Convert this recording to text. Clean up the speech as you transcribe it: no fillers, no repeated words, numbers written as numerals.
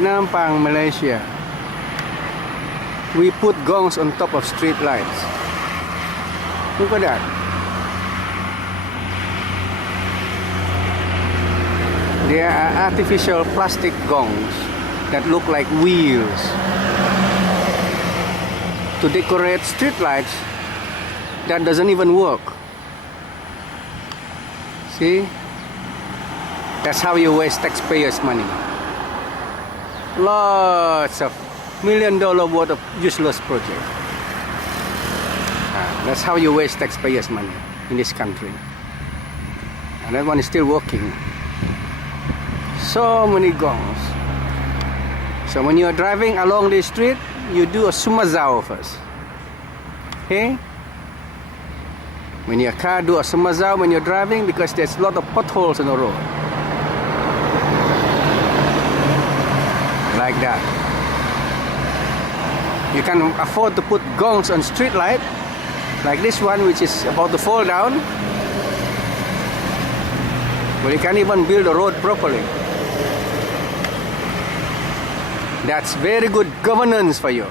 Penampang, Malaysia, we put gongs on top of street lights. Look at that. They are artificial plastic gongs that look like wheels to decorate street lights that doesn't even work. See? That's how you waste taxpayers' money. Lots of $1 million worth of useless projects. That's how you waste taxpayers' money in this country. And that one is still working. So many gongs. So when you are driving along the street, you do a sumazao first. Okay? When your car do a sumazao when you're driving, because there's a lot of potholes on the road. Like that. You can afford to put gongs on street light, like this one, which is about to fall down. But you can't even build a road properly. That's very good governance for you.